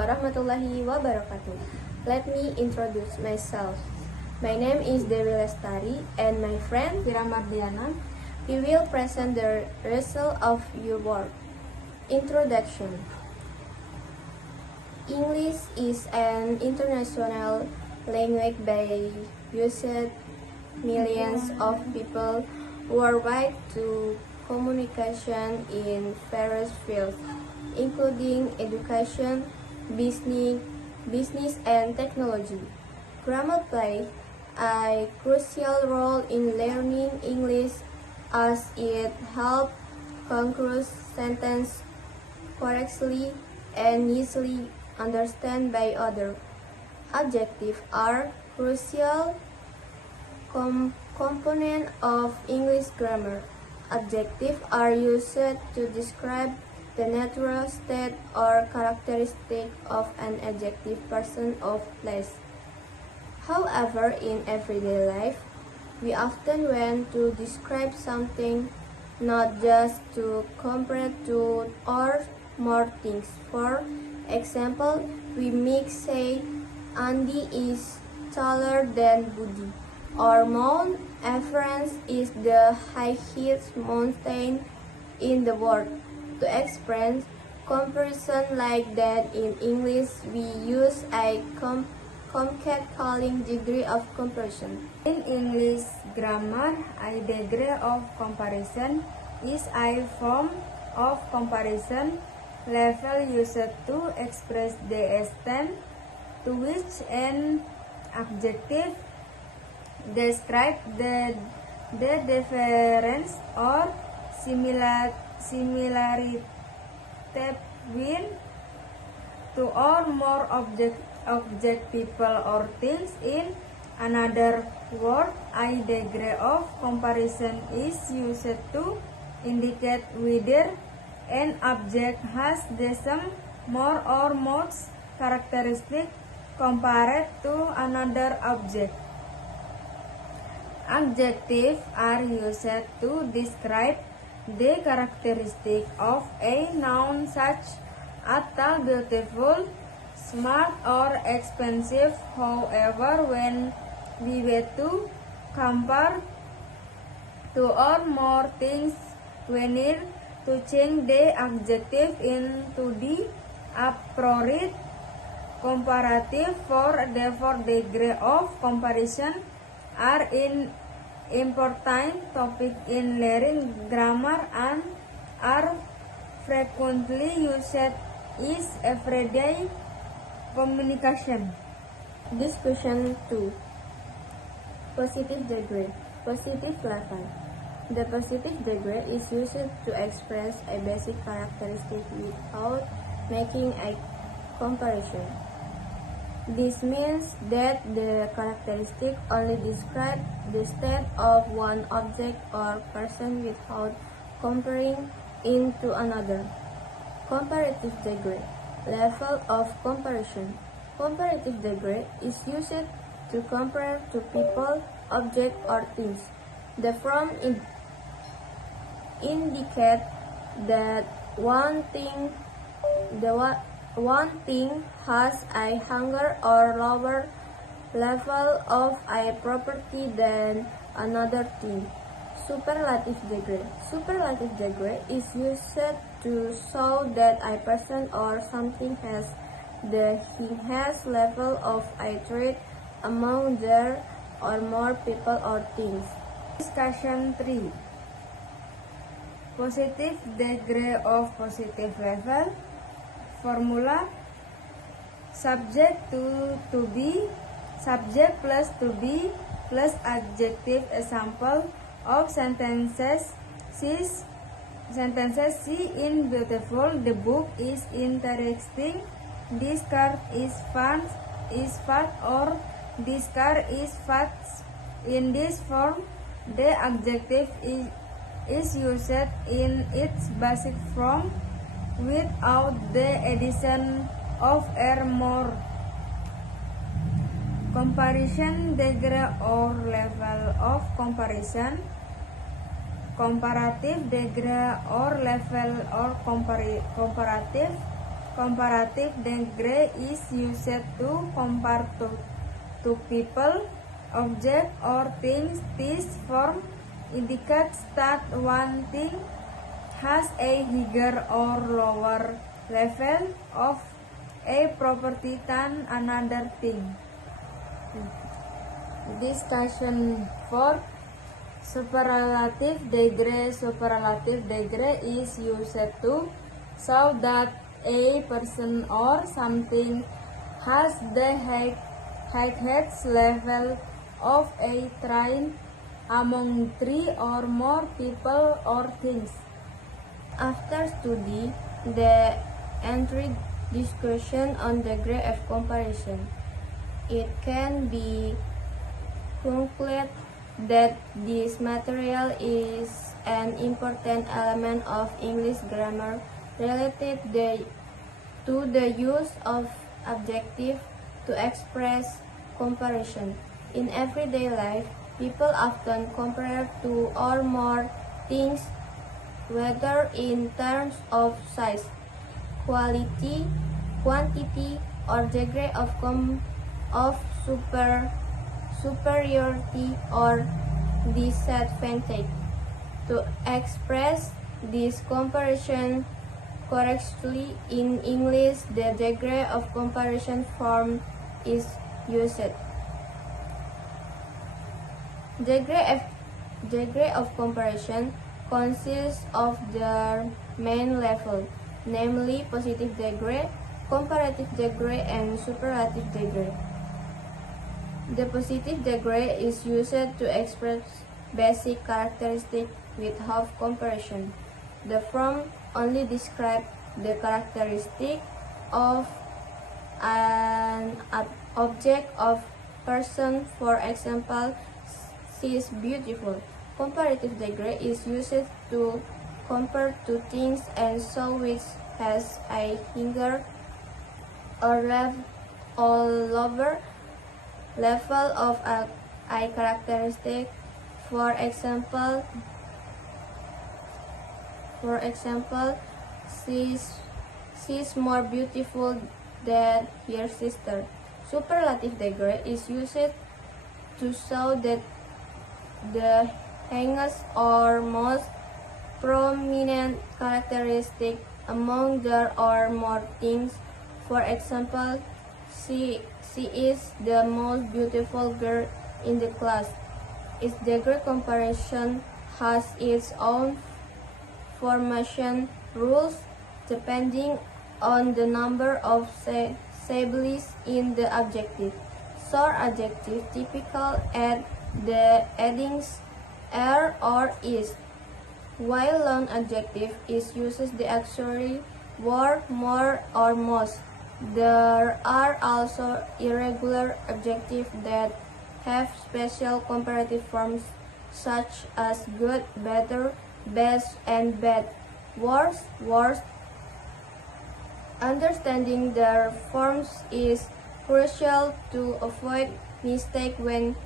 warahmatullahi wabarakatuh. Let me introduce myself. My name is Dewi Lestari and my friend Kira Mardiana. We will present the result of your work. Introduction. English is an international language by used millions of people worldwide to communication in various fields, including education, business and technology. Grammar plays a crucial role in learning English as it helps conclude sentences correctly and easily understood by others. Adjectives are crucial component of English grammar. Adjectives are used to describe the natural state or characteristic of an adjective person or place. However, in everyday life, we often want to describe something, not just to compare two or more things. For example, we may say Andy is taller than Budi, or Mount Everest is the highest mountain in the world. To express comparison like that in English, we use a concat calling degree of comparison. In English grammar, a degree of comparison is a form of comparison level used to express the extent to which an adjective describes the difference or similarity between two or more object, people or things. In another word, a degree of comparison is used to indicate whether an object has the same, more or most characteristic compared to another object. Adjectives are used to describe the characteristic of a noun such as tall, beautiful, smart, or expensive. However, when we were to compare two or more things, we need to change the adjective into the appropriate comparative. Therefore, degree of comparison are an important topic in learning grammar and are frequently used in everyday communication. Discussion 2. Positive degree. Positive level. The positive degree is used to express a basic characteristic without making a comparison. This means that the characteristic only describes the state of one object or person without comparing it to another. Comparative degree. Level of comparison. Comparative degree is used to compare two people, objects, or things. The form indicates that one thing has a higher or lower level of a property than another thing. Superlative degree. Superlative degree is used to show that a person or something has the highest level of a trait among there or more people or things. Discussion 3. Positive degree of positive level. Formula: subject to be, subject plus to be plus adjective. Example of sentences: she in beautiful, the book is interesting, this car is fat, or this car is fat. In this form, the adjective is used in its basic form without the addition of er more. Comparison degree or level of comparison. Comparative degree or level or comparative Comparative degree is used to compare two people, objects, or things. This form indicates that one thing has a higher or lower level of a property than another thing. Discussion 4. Superlative degree. Superlative degree is used to show that a person or something has the highest level of a train among three or more people or things. After study, the entry discussion on degree of comparison, it can be concluded that this material is an important element of English grammar related to the use of adjective to express comparison. In everyday life, people often compare two or more things, whether in terms of size, quality, quantity, or degree of superiority or disadvantage. To express this comparison correctly in English, the degree of comparison form is used. Degree of comparison consists of their main level, namely positive degree, comparative degree, and superlative degree. The positive degree is used to express basic characteristics without comparison. The form only describes the characteristic of an object of person. For example, she is beautiful. Comparative degree is used to compare two things and show which has a higher or lower level of a characteristic. For example, she is more beautiful than her sister. Superlative degree is used to show that the highest or most prominent characteristic among there or more things. For example, she is the most beautiful girl in the class. Its degree comparison has its own formation rules depending on the number of syllables in the adjective. Short adjective typical add the addings er or is, while long adjective is uses the auxiliary word more or most. There are also irregular adjectives that have special comparative forms such as good, better, best, and bad. Worst. Understanding their forms is crucial to avoid mistake when